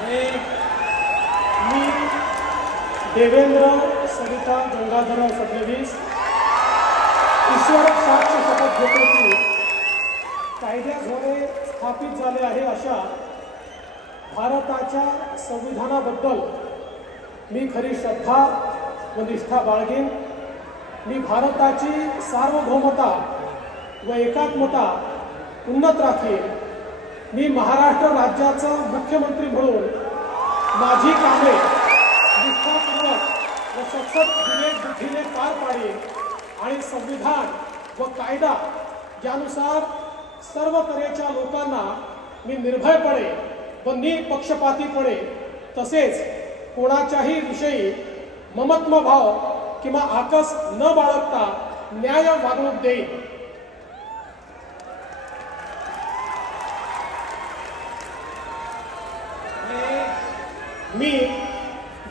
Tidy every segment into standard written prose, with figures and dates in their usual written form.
मी देवेंद्र सरिता गंगाधरराव फडणवीस ईश्वर साक्ष शपथ घेतो की कायद्याद्वारे स्थापित झाले आहे अशा भारताच्या संविधानाबद्दल मी खरी श्रद्धा व निष्ठा बाळगेन। मी भारताची सार्वभौमता व एकात्मता उन्नत राखीन। मी महाराष्ट्र राज्याचा मुख्यमंत्री म्हणून माझी कामे निष्ठापूर्वक व सतत विवेकबुद्धीने पार पाडेन आणि संविधान व कायदा यानुसार सर्व तऱ्हेच्या लोकांना मी निर्भयपणे व निपक्षपातीपणे तसेच कोणाच्याही विषयी ममत्व भाव किंवा आकस न बाळगता न्याय वागणूक देईन। मी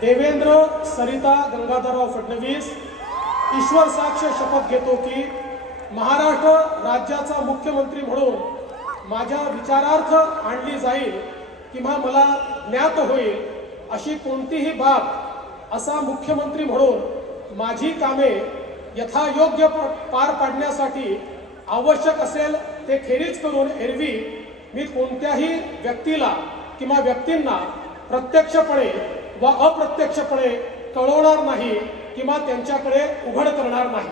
देवेंद्र सरिता गंगाधरराव फडणवीस ईश्वर साक्ष शपथ घेतो की महाराष्ट्र राज्याचा मुख्यमंत्री म्हणून माझ्या विचारार्थ आणली जाईल किंवा मला ज्ञात होईल अशी कोणतीही बाब असा मुख्यमंत्री म्हणून माझी कामे यथायोग्य पार पाडण्यासाठी आवश्यक असेल ते खेरीज करून एरवी मी कोणत्याही व्यक्तीला किंवा व्यक्तींना प्रत्यक्षपणे व अप्रत्यक्षपणे कळवणार नाही किंवा त्यांच्याकडे उघड करणार नाही।